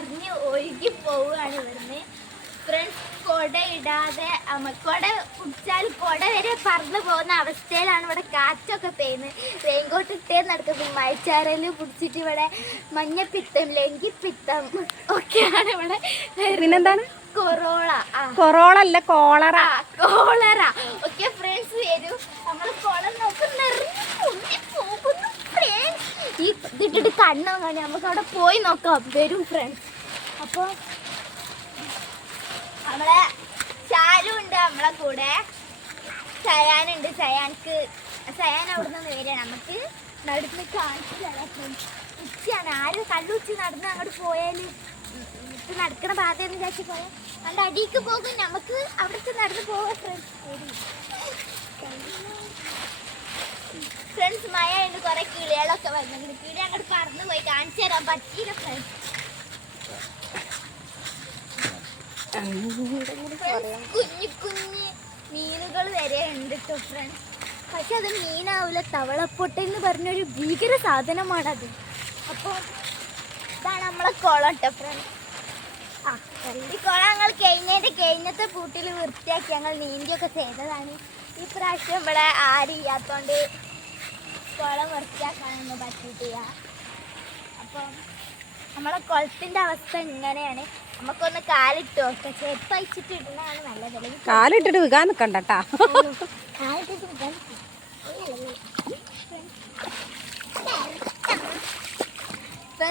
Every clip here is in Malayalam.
മറിഞ്ഞ് ഒഴുകി പോവുകയാണ് ഇവിടുന്ന്. ഫ്രണ്ട്സ് കൊട ഇടാതെ കൊട പിടിച്ചാൽ കൊട വരെ പറന്നു പോകുന്ന അവസ്ഥയിലാണ് ഇവിടെ കാറ്റൊക്കെ പെയ്യുന്നത്. റെയിൻകോട്ട് ഇട്ടേ നടക്കുന്നത്. മഴച്ചാറല് പിടിച്ചിട്ട് ഇവിടെ മഞ്ഞപ്പിത്തം ലങ്കിപ്പിത്തം ഒക്കെയാണ് ഇവിടെ. പിന്നെന്താണ് കൊറോള അല്ല കോളറ ഓക്കെ ഫ്രണ്ട്സ് വരൂ. നമ്മൾ കുളം നോക്കുന്ന പോകുന്നു ഫ്രണ്ട്സ്. ഈ ഇതിട്ടിട്ട് കണ്ണോ കാണി നമുക്ക് അവിടെ പോയി നോക്കാം. വരും ഫ്രണ്ട്സ്. അപ്പോൾ നമ്മളെ ചാരു ഉണ്ട് നമ്മളെ കൂടെ. സയാനുണ്ട്. സയാൻ അവിടെ നിന്ന് വരികയാണ്. നമുക്ക് നടന്ന് കാണിച്ചു തരാം ഫ്രണ്ട്സ്. ഉച്ചയാണ്. ആരും കള്ളുച്ചി നടന്ന് അങ്ങോട്ട് പോയാൽ നടക്കണ പാതയെന്ന് വിചാരിച്ച് പോയാൽ അതിൻ്റെ അടിക്ക് പോകും. നമുക്ക് അവിടുത്തെ നടന്ന് പോവാം ഫ്രണ്ട്സ്. ഫ്രണ്ട്സ് മഴ ഉണ്ട്. കുറെ കിളികളൊക്കെ വരുന്നുണ്ട്. കിളി അങ്ങോട്ട് പറന്ന് പോയി കാണിച്ചു തരാൻ പറ്റിയില്ല ഫ്രണ്ട്സ്. കുഞ്ഞു കുഞ്ഞ് മീനുകൾ വരെ ഉണ്ട് കേട്ടോ ഫ്രണ്ട്സ്. പക്ഷെ അത് മീനാവില്ല. തവളപ്പൊട്ട എന്ന് പറഞ്ഞൊരു ഭീകര സാധനമാണത്. അപ്പോൾ ഇതാണ് നമ്മളെ കുളം കേട്ടോ ഫ്രണ്ട്സ്. ഈ കുളം ഞങ്ങൾ കഴിഞ്ഞത്തെ കൂട്ടിൽ വൃത്തിയാക്കി ഞങ്ങൾ നീന്തിയൊക്കെ ചെയ്തതാണ്. ഈ പ്രാവശ്യം ഇവിടെ ആരും ഇല്ലാത്തതുകൊണ്ട് കുളം വൃത്തിയാക്കാനൊന്നും പറ്റിയിട്ടില്ല. അപ്പം നമ്മളെ കുളത്തിൻ്റെ അവസ്ഥ ഇങ്ങനെയാണ്. നമുക്കൊന്ന് കാലിട്ട് നോക്കാം. ചെരുപ്പ് അയച്ചിട്ട് ഇടുന്നതാണ് നല്ലത്. കാലിട്ടിട്ട് വിൽക്കാൻ നിൽക്കണ്ടട്ടാ. കാലിട്ടിട്ട് വിൽക്കാൻ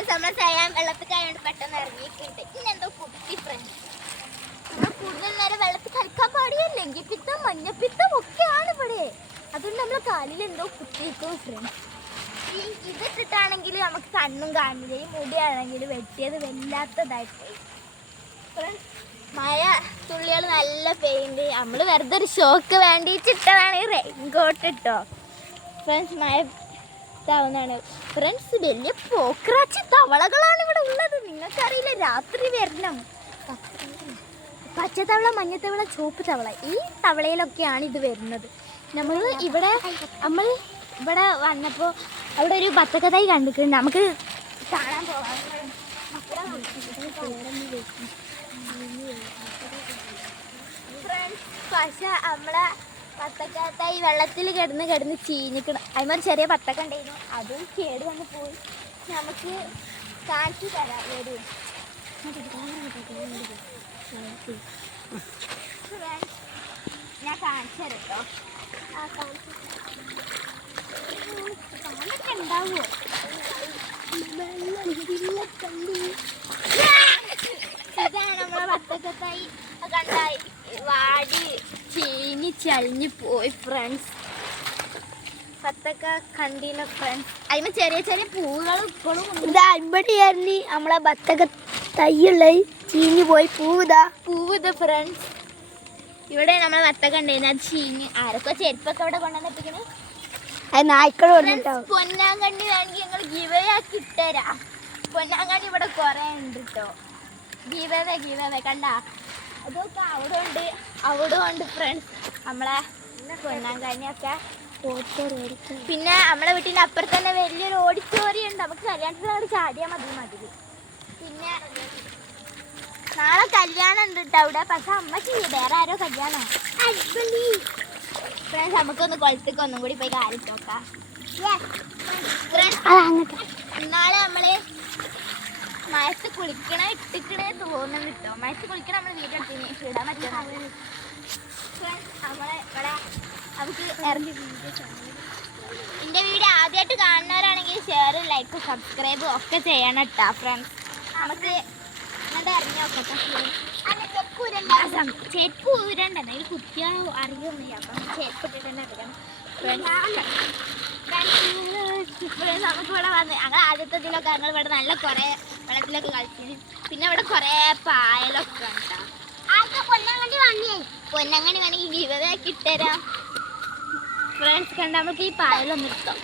നമ്മളെ ചെയ്യാൻ വെള്ളത്തിൽ ആയതുകൊണ്ട് പെട്ടെന്ന് ഇറങ്ങിയിട്ടുണ്ട്. ഇന്നെന്തോ കുട്ടി ഫ്രണ്ട്സ്. നമ്മൾ കൂടുതൽ നേരം വെള്ളത്തിൽ കളിക്കാൻ പാടില്ല. ലങ്കിപ്പിത്തം മഞ്ഞപ്പിത്തം ഒക്കെയാണ് ഇവിടെ. അതുകൊണ്ട് നമ്മളെ കാലിൽ എന്തോ കുത്തിയിരിക്കും ഫ്രണ്ട്സ്. ഈ ഇതിട്ടിട്ടാണെങ്കിൽ നമുക്ക് കണ്ണും കാണില്ല. ഈ മുടിയാണെങ്കിൽ വെട്ടിയത് വല്ലാത്തതായിട്ട് പോയി ഫ്രണ്ട്സ്. മഴ തുള്ളികൾ നല്ല പെയിന്റ്. നമ്മൾ വെറുതെ ഒരു ഷോക്ക് വേണ്ടിയിട്ടിട്ടതാണ് ഈ റെയിൻകോട്ട് ഇട്ടോ ഫ്രണ്ട്സ്. മഴ ഇതാവുന്നതാണ് ഫ്രണ്ട്സ്. വലിയ പോക്രാച്ചി തവളകളാണ് ഇവിടെ ഉള്ളത്. നിങ്ങൾക്കറിയില്ല. രാത്രി വരണം. പച്ചത്തവള മഞ്ഞത്തവള ചുവപ്പ് തവള ഈ തവളയിലൊക്കെയാണ് ഇത് വരുന്നത്. നമ്മൾ ഇവിടെ വന്നപ്പോൾ അവിടെ ഒരു ബത്തക്കത്തൈ കണ്ടിട്ടുണ്ട്. നമുക്ക് കാണാൻ പോകാം. ഫ്രണ്ട്സ് പക്ഷെ നമ്മളെ ബത്തക്കത്തൈ വെള്ളത്തിൽ കിടന്ന് ചീഞ്ഞിക്കണം. അതിന്മേൽ ചെറിയ ബത്തക്ക ഉണ്ടായിരുന്നു. അതും കേട് വന്ന് പോയി. നമുക്ക് കാണിച്ചു തരാം. വരും ഞാൻ കാണിച്ചു തരാം കേട്ടോ. കാണൊക്കെ ഉണ്ടാവുമോ? ഇതാണ് നമ്മളെ ബത്തക്കത്തൈ. കണ്ടായി വാടി ചീഞ്ഞ് ചളിഞ്ഞ് പോയി ഫ്രണ്ട്സ്. ബത്തക്ക കണ്ടില്ല ഫ്രണ്ട്സ്. അതിന് ചെറിയ ചെറിയ പൂവുകൾ ഇപ്പോഴും ഇവിടെയായിരുന്നു നമ്മളെ ബത്തക്ക തൈയുള്ള ചീഞ്ഞു പോയി. പൂവിത് ഫ്രണ്ട്സ്. ഇവിടെ നമ്മളെ ബത്തക്ക ഉണ്ടായിരുന്നു. അത് ചീഞ്ഞ് ആരൊക്കെ ചെരുപ്പൊക്കെ അവിടെ കൊണ്ടുവന്നിട്ടിരിക്കണ്. അത് നായ്ക്കൾ വന്നിട്ടാവും. പൊന്നാങ്കണ്ണി വേണമെങ്കിൽ ഞങ്ങൾ ഗിവയാക്കി ഇട്ടുതരാം. പൊന്നാങ്കണ്ണി ഇവിടെ കുറേ ഉണ്ട് കേട്ടോ. ഗിവവേ കണ്ട അതൊക്കെ അവിടെ ഉണ്ട് ഫ്രണ്ട്സ്. നമ്മളെ പൊന്നാങ്കണ്ണിയൊക്കെ. പിന്നെ നമ്മളെ വീട്ടിൻ്റെ അപ്പുറത്ത് തന്നെ വലിയൊരു ഓഡിറ്റോറിയം ഉണ്ട്. നമുക്ക് കല്യാണത്തിനോട് ചാടിയാൽ മതി. പിന്നെ നാളെ കല്യാണം ഉണ്ട് കേട്ടോ അവിടെ. പക്ഷെ അമ്മക്ക് വേറെ ആരോ കല്യാണം. ഫ്രണ്ട്സ് നമുക്കൊന്ന് കുളത്തേക്ക് ഒന്നും കൂടി പോയി കാലിട്ട് നോക്കാം. നാളെ നമ്മള് മഴത്ത് ഇട്ടിക്കണേ തോന്നും കിട്ടോ. മഴത്ത് കുളിക്കണ നമ്മള് വീട്ടിൽ ഇടാൻ പറ്റും. നമ്മളെ ഇവിടെ നമുക്ക് എൻ്റെ വീഡിയോ ആദ്യമായിട്ട് കാണുന്നവരാണെങ്കിൽ ഷെയർ ലൈക്ക് സബ്സ്ക്രൈബ് ഒക്കെ ചെയ്യണം കേട്ടോ ഫ്രണ്ട്സ്. നമുക്ക് എന്നിട്ട് ഇറങ്ങി നോക്കട്ടെ. ചെരുപ്പ് ഊരണ്ടെന്ന് അതിൽ കുത്തിയാൽ അറിയൊന്നുമില്ല. അപ്പം ചെരുപ്പ് ഇട്ടിട്ട് തന്നെ അറിയാം ഫ്രണ്ട്സ്. നമുക്കിവിടെ വന്ന് ഞങ്ങൾ ആദ്യത്തെ ഇതിലൊക്കെ ഞങ്ങൾ ഇവിടെ നല്ല കുറേ വെള്ളത്തിലൊക്കെ കളിച്ചിന്. പിന്നെ ഇവിടെ കുറേ പായലൊക്കെ ഉണ്ടാവും. പൊന്നങ്ങണി വേണമെങ്കിൽ ഗിവവേക്ക് ഇട്ടുതരാം ഫ്രണ്ട്സ്. കണ്ട നമുക്ക് ഈ പായലൊന്നും എടുക്കാം.